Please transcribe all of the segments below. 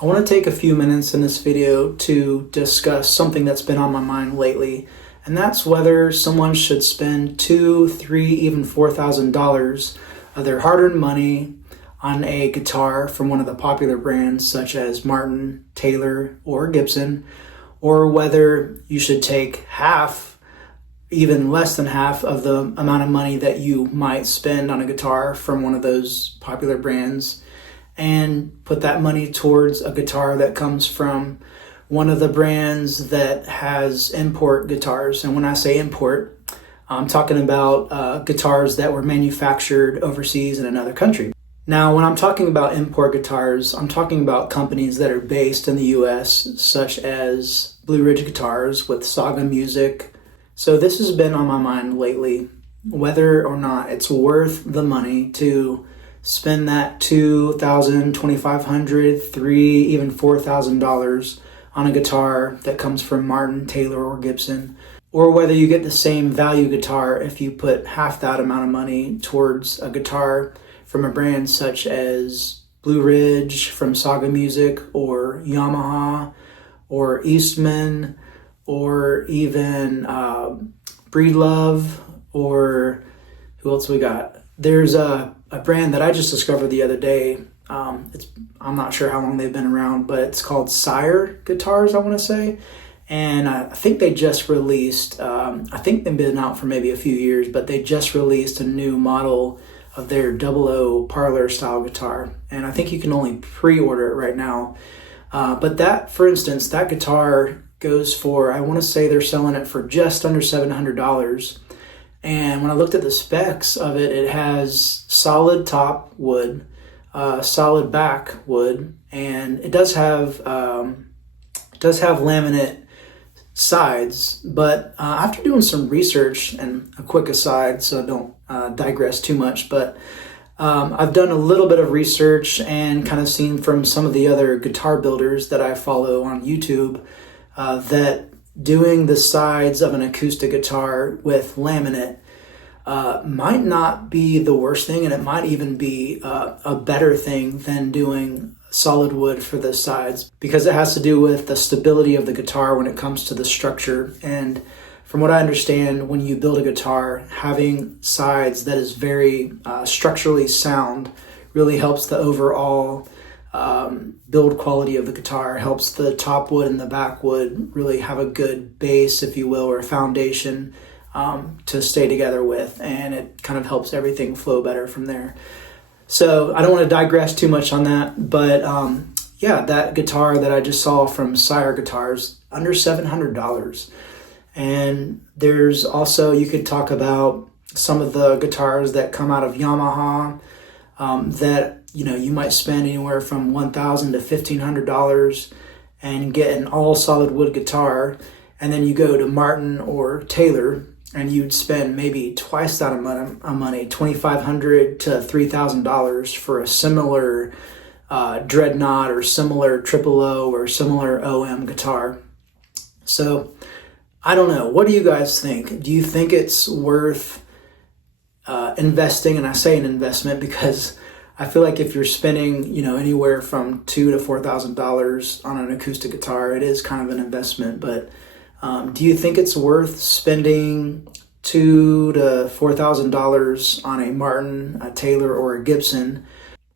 I want to take a few minutes in this video to discuss something that's been on my mind lately, and that's whether someone should spend $2,000, $3,000, even $4,000 of their hard-earned money on a guitar from one of the popular brands such as Martin, Taylor, or Gibson, or whether you should take half, even less than half of the amount of money that you might spend on a guitar from one of those popular brands and put that money towards a guitar that comes from one of the brands that has import guitars. And when I say import, I'm talking about guitars that were manufactured overseas in another country. Now, when I'm talking about import guitars, I'm talking about companies that are based in the US, such as Blueridge Guitars with Saga Music. So this has been on my mind lately, whether or not it's worth the money to spend that $2,000, $2,500, $3,000, even $4,000 on a guitar that comes from Martin, Taylor, or Gibson, or whether you get the same value guitar if you put half that amount of money towards a guitar from a brand such as Blueridge from Saga Music, or Yamaha, or Eastman, or even Breedlove, or who else we got? There's a brand that I just discovered the other day. I'm not sure how long they've been around, but it's called Sire Guitars, I want to say. And I think they just released, I think they've been out for maybe a few years, but they just released a new model of their 00 parlor style guitar. And I think you can only pre-order it right now. But that, for instance, that guitar goes for, I want to say they're selling it for just under $700. And when I looked at the specs of it, it has solid top wood, solid back wood, and it does have laminate sides. But after doing some research, and a quick aside, so don't digress too much, but I've done a little bit of research and kind of seen from some of the other guitar builders that I follow on YouTube that doing the sides of an acoustic guitar with laminate might not be the worst thing, and it might even be a better thing than doing solid wood for the sides, because it has to do with the stability of the guitar when it comes to the structure. And from what I understand, when you build a guitar, having sides that is very structurally sound really helps the overall build quality of the guitar, helps the top wood and the back wood really have a good base, if you will, or a foundation to stay together with, and it kind of helps everything flow better from there. So I don't want to digress too much on that, but yeah, that guitar that I just saw from Sire Guitars, under $700. And there's also, you could talk about some of the guitars that come out of Yamaha that, you know, you might spend anywhere from $1,000 to $1,500 and get an all solid wood guitar. And then you go to Martin or Taylor and you'd spend maybe twice that amount of money, $2,500 to $3,000 for a similar Dreadnought or similar Triple O or similar OM guitar. So I don't know. What do you guys think? Do you think it's worth investing? And I say an investment because I feel like if you're spending, you know, anywhere from $2,000 to $4,000 on an acoustic guitar, it is kind of an investment. But do you think it's worth spending $2,000 to $4,000 on a Martin, a Taylor, or a Gibson?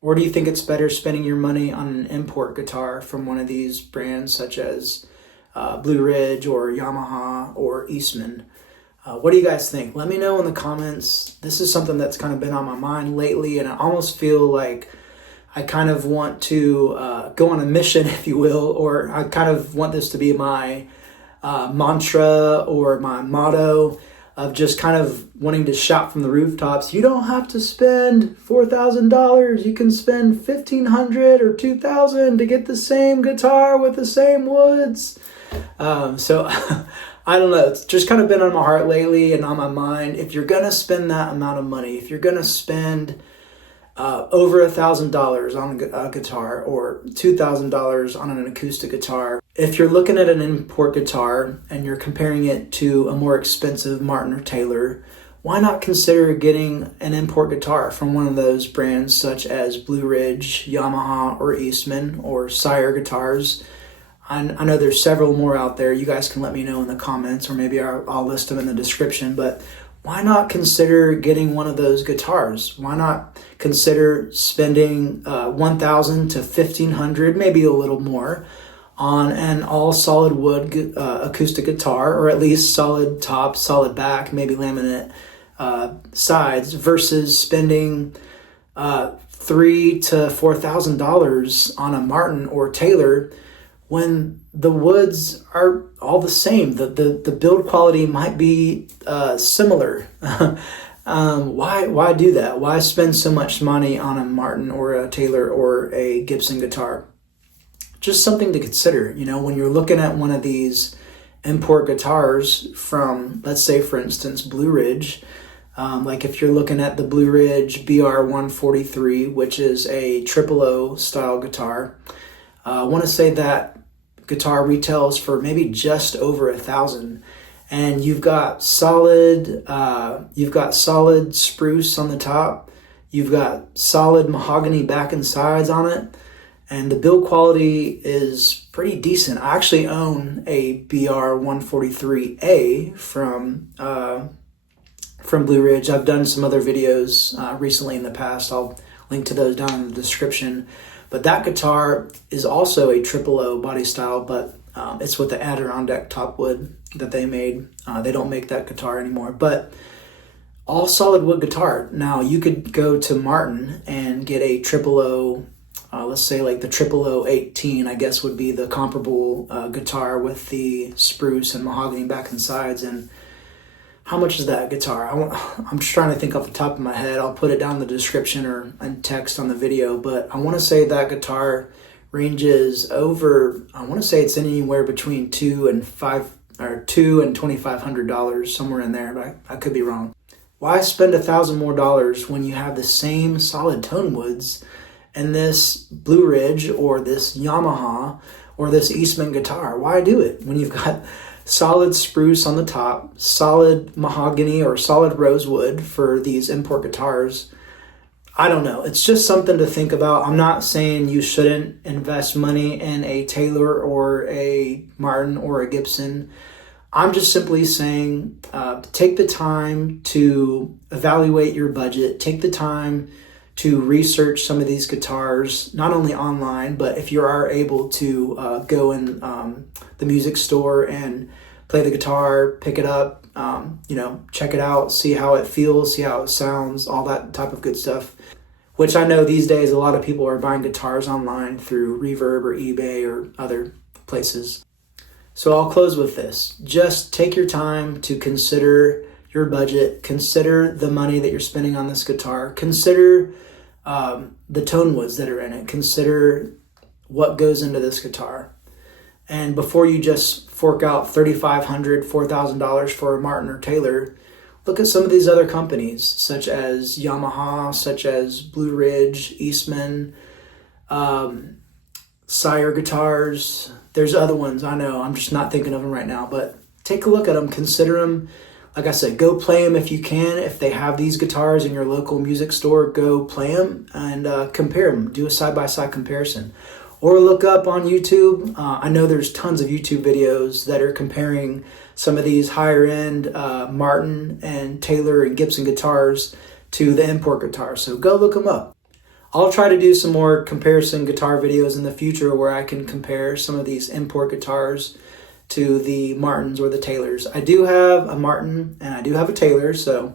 Or do you think it's better spending your money on an import guitar from one of these brands such as Blueridge or Yamaha or Eastman? What do you guys think? Let me know in the comments. This is something that's kind of been on my mind lately, and I almost feel like I kind of want to go on a mission, if you will, or I kind of want this to be my mantra or my motto of just kind of wanting to shout from the rooftops. You don't have to spend $4,000. You can spend $1,500 or $2,000 to get the same guitar with the same woods. So I don't know. It's just kind of been on my heart lately and on my mind. If you're going to spend that amount of money, if you're going to spend over $1,000 on a guitar or $2,000 on an acoustic guitar, if you're looking at an import guitar and you're comparing it to a more expensive Martin or Taylor, why not consider getting an import guitar from one of those brands such as Blueridge, Yamaha, or Eastman, or Sire guitars? I know there's several more out there. You guys can let me know in the comments, or maybe I'll list them in the description, but why not consider getting one of those guitars? Why not consider spending $1,000 to $1,500, maybe a little more, on an all solid wood acoustic guitar, or at least solid top, solid back, maybe laminate sides, versus spending $3,000 to $4,000 on a Martin or Taylor when the woods are all the same. The build quality might be similar. Why do that? Why spend so much money on a Martin or a Taylor or a Gibson guitar? Just something to consider, when you're looking at one of these import guitars from, let's say, for instance, Blueridge. Like if you're looking at the Blueridge BR143, which is a triple O style guitar, I want to say that guitar retails for maybe just over $1,000, and you've got solid spruce on the top, you've got solid mahogany back and sides on it, and the build quality is pretty decent. I actually own a BR143A from Blueridge. I've done some other videos recently in the past. I'll link to those down in the description. But that guitar is also a triple O body style, but it's with the Adirondack top wood that they made. They don't make that guitar anymore, but all solid wood guitar. Now you could go to Martin and get a triple O, let's say like the triple O 18, I guess would be the comparable guitar with the spruce and mahogany back and sides. And how much is that guitar? I'm just trying to think off the top of my head. I'll put it down in the description or in text on the video, but I want to say that guitar ranges over, I want to say it's anywhere between $2,000 and $2,500, somewhere in there, but I could be wrong. Why spend $1,000 more when you have the same solid tone woods in this Blueridge or this Yamaha or this Eastman guitar? Why do it when you've got solid spruce on the top, solid mahogany or solid rosewood for these import guitars? I don't know. It's just something to think about. I'm not saying you shouldn't invest money in a Taylor or a Martin or a Gibson. I'm just simply saying take the time to evaluate your budget. Take the time to research some of these guitars, not only online, but if you are able to go in the music store and play the guitar, pick it up, check it out, see how it feels, see how it sounds, all that type of good stuff. Which I know these days a lot of people are buying guitars online through Reverb or eBay or other places. So I'll close with this. Just take your time to consider your budget, consider the money that you're spending on this guitar, consider the tone woods that are in it, consider what goes into this guitar. And before you just fork out $3,500, $4,000 for a Martin or Taylor, look at some of these other companies, such as Yamaha, such as Blueridge, Eastman, Sire guitars. There's other ones, I know, I'm just not thinking of them right now, but take a look at them, consider them. Like I said, go play them if you can. If they have these guitars in your local music store, go play them and compare them. Do a side-by-side comparison. Or look up on YouTube. I know there's tons of YouTube videos that are comparing some of these higher-end Martin and Taylor and Gibson guitars to the import guitars. So go look them up. I'll try to do some more comparison guitar videos in the future where I can compare some of these import guitars to the Martins or the Taylors. I do have a Martin and I do have a Taylor, so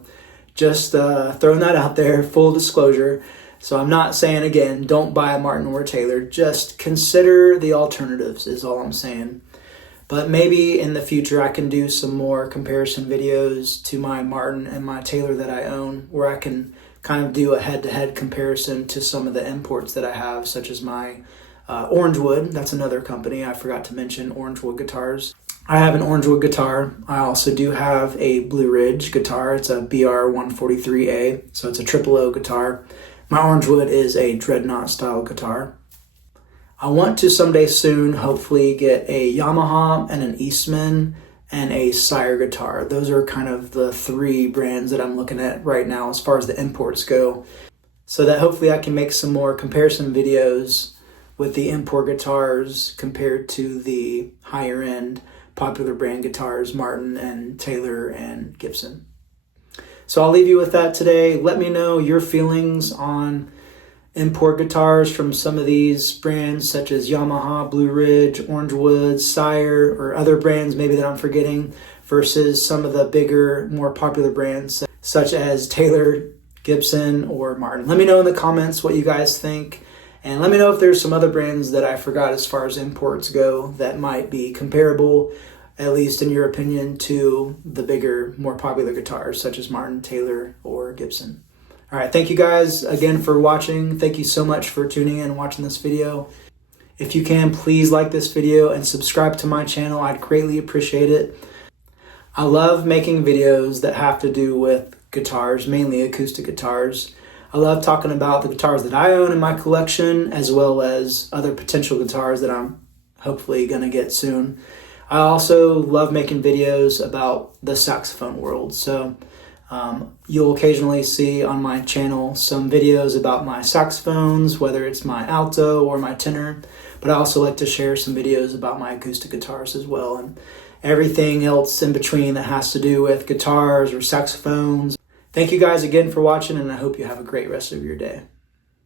just throwing that out there, full disclosure. So I'm not saying, again, don't buy a Martin or a Taylor. Just consider the alternatives is all I'm saying. But maybe in the future I can do some more comparison videos to my Martin and my Taylor that I own, where I can kind of do a head-to-head comparison to some of the imports that I have, such as my Orangewood. That's another company I forgot to mention, Orangewood Guitars. I have an Orangewood guitar. I also do have a Blueridge guitar. It's a BR143A, so it's a triple O guitar. My Orangewood is a dreadnought style guitar. I want to someday soon hopefully get a Yamaha and an Eastman and a Sire guitar. Those are kind of the three brands that I'm looking at right now as far as the imports go. So that hopefully I can make some more comparison videos with the import guitars compared to the higher end popular brand guitars, Martin and Taylor and Gibson. So I'll leave you with that today. Let me know your feelings on import guitars from some of these brands such as Yamaha, Blueridge, Orangewood, Sire, or other brands maybe that I'm forgetting, versus some of the bigger, more popular brands such as Taylor, Gibson, or Martin. Let me know in the comments what you guys think, and let me know if there's some other brands that I forgot as far as imports go that might be comparable, at least in your opinion, to the bigger, more popular guitars such as Martin, Taylor, or Gibson. All right, thank you guys again for watching. Thank you so much for tuning in and watching this video. If you can, please like this video and subscribe to my channel. I'd greatly appreciate it. I love making videos that have to do with guitars, mainly acoustic guitars. I love talking about the guitars that I own in my collection, as well as other potential guitars that I'm hopefully going to get soon. I also love making videos about the saxophone world. So you'll occasionally see on my channel some videos about my saxophones, whether it's my alto or my tenor, but I also like to share some videos about my acoustic guitars as well, and everything else in between that has to do with guitars or saxophones. Thank you guys again for watching, and I hope you have a great rest of your day.